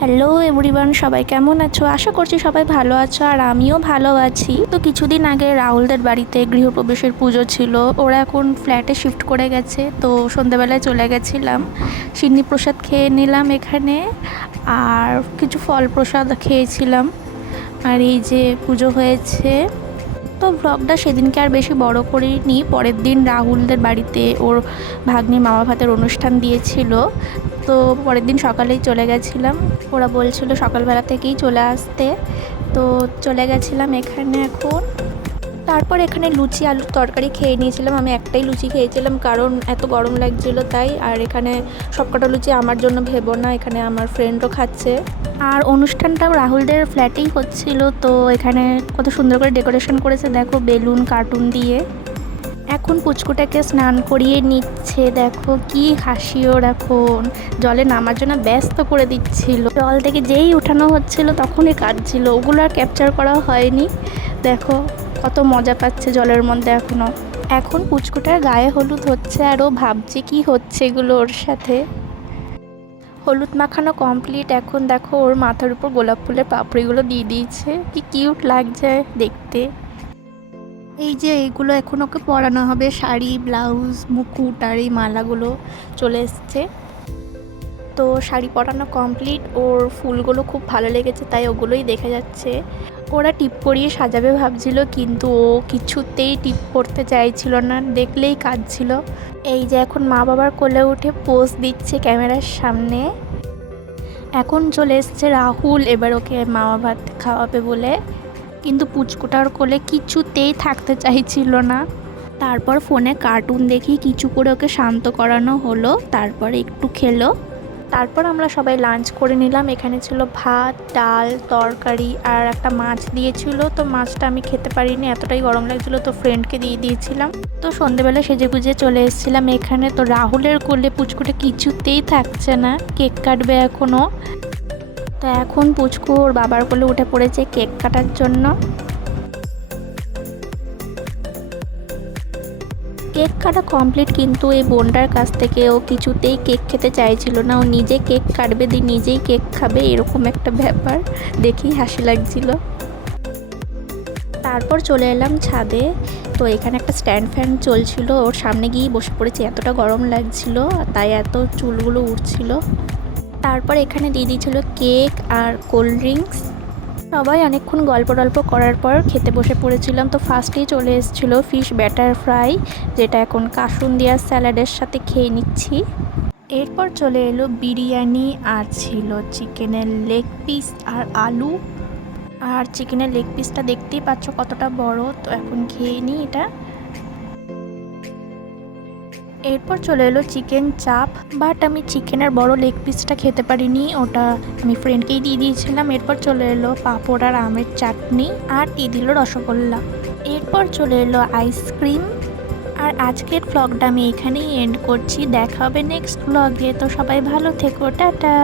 Hello everyone, সবাই কেমন আছো? আশা করছি সবাই ভালো আছো আর আমিও ভালো আছি। তো কিছুদিন আগে রাহুলদের বাড়িতে গৃহপ্রবেশের পুজো ছিল। ওরা এখন ফ্ল্যাটে শিফট করে গেছে, তো সন্ধ্যাবেলায় চলে গেছিলাম। সিন্নি প্রসাদ খেয়ে নিলাম এখানে, আর কিছু ফল প্রসাদ খেয়েছিলাম। আর এই যে পুজো হয়েছে। তো ব্লগটা সেদিনকে আর বেশি বড় করিনি। পরের দিন রাহুলদের বাড়িতে ওর ভাগ্নির মামা ভাতের অনুষ্ঠান দিয়েছিল, তো পরের দিন সকালেই চলে গেছিলাম। ওরা বলছিল সকালবেলা থেকেই চলে আসতে, তো চলে গেছিলাম এখানে এখন। তারপর এখানে লুচি আলুর তরকারি খেয়ে নিয়েছিলাম। আমি একটাই লুচি খেয়েছিলাম কারণ এত গরম লাগছিল তাই। আর এখানে সবকটা লুচি আমার জন্য ভেবো না, এখানে আমার ফ্রেন্ডও খাচ্ছে। আর অনুষ্ঠানটাও রাহুলদের ফ্ল্যাটেই হচ্ছিল। তো এখানে কত সুন্দর করে ডেকোরেশন করেছে দেখো, বেলুন কার্টুন দিয়ে। এখন পুচকুটাকে স্নান করিয়ে নিচ্ছে, দেখো কি হাসি ওর। এখন জলে নামার জন্য ব্যস্ত করে দিচ্ছিল। জল থেকে যেই উঠানো হচ্ছিল তখনই কাঁদছিল। ওগুলো আর ক্যাপচার করা হয়নি। দেখো কত মজা পাচ্ছে জলের মধ্যে এখনও। এখন পুচকুটার গায়ে হলুদ হচ্ছে আর ও ভাবছে কি হচ্ছে এগুলো ওর সাথে। হলুদ মাখানো কমপ্লিট। এখন দেখো ওর মাথার উপর গোলাপ ফুলের পাপড়িগুলো দিয়ে দিয়েছে, কি কিউট লাগছে দেখতে। এই যে এইগুলো এখন ওকে পরানো হবে, শাড়ি, ব্লাউজ, মুকুট আর এই মালাগুলো চলে এসছে। তো শাড়ি পরানো কমপ্লিট। ওর ফুলগুলো খুব ভালো লেগেছে তাই ওগুলোই দেখে যাচ্ছে। ওরা টিপ পরিয়ে সাজাবে ভাবছিল, কিন্তু ও কিছুতেই টিপ পরতে চাইছিল না, দেখলেই কাঁদছিল। এই যে এখন মা বাবার কোলে উঠে পোজ দিচ্ছে ক্যামেরার সামনে। এখন চলে এসছে রাহুল, এবার ওকে মামা ভাত খাওয়াবে বলে, কিন্তু পুচকুটার কোলে কিছুতেই থাকতে চাইছিল না। তারপর ফোনে কার্টুন দেখি কিছু করে ওকে শান্ত করানো হলো, তারপর একটু খেলো। তারপর আমরা সবাই লাঞ্চ করে নিলাম। এখানে ছিল ভাত, ডাল, তরকারি আর একটা মাছ দিয়েছিল। তো মাছটা আমি খেতে পারিনি, এতটাই গরম লাগছিলো, তো ফ্রেন্ডকে দিয়ে দিয়েছিলাম। তো সন্ধেবেলা সেজে গুজে চলে এসেছিলাম এখানে। তো রাহুলের কোলে পুচকুটা কিছুতেই থাকছে না, কেক কাটবে এখনও। তো এখন পুচকু ওর বাবার কোলে উঠে পড়েছে কেক কাটার জন্য। কেক কাটা কমপ্লিট, কিন্তু এই বোনটার কাছ থেকে ও কিছুতেই কেক খেতে চাইছিল না। ও নিজে কেক কাটবে দিয়ে নিজেই কেক খাবে, এরকম একটা ব্যাপার। দেখেই হাসি লাগছিল। তারপর চলে এলাম ছাদে। তো এখানে একটা স্ট্যান্ড ফ্যান চলছিল, ওর সামনে গিয়েই বসে পড়েছি, এতটা গরম লাগছিল তাই এত চুলগুলো উঠছিল। তারপর এখানে দিয়ে দিয়েছিল কেক আর কোল্ড ড্রিঙ্কস। সবাই অনেকক্ষণ গল্প টল্প করার পর খেতে বসে পড়েছিলাম। তো ফার্স্টেই চলে এসেছিল ফিশ ব্যাটার ফ্রাই, যেটা এখন কাসুন্দিয়া স্যালাডের সাথে খেয়ে নিচ্ছি। এরপর চলে এলো বিরিয়ানি, আর ছিল চিকেনের লেগ পিস আর আলু। আর চিকেনের লেগ পিসটা দেখতেই পাচ্ছ কতটা বড়। তো এখন খেয়ে নিই এটা। এরপর চলে এলো চিকেন চাপ, বাট আমি চিকেনের বড় লেগ পিসটা খেতে পারিনি, ওটা আমি ফ্রেন্ডকেই দিয়ে দিয়েছিলাম। এরপর চলে এলো পাঁপড় আর আমের চাটনি, আর দিয়ে দিল রসগোল্লা। এরপর চলে এলো আইসক্রিম। আর আজকের ব্লগটা আমি এখানেই এন্ড করছি। দেখা হবে নেক্সট ব্লগে। তো সবাই ভালো থেকো, টাটা।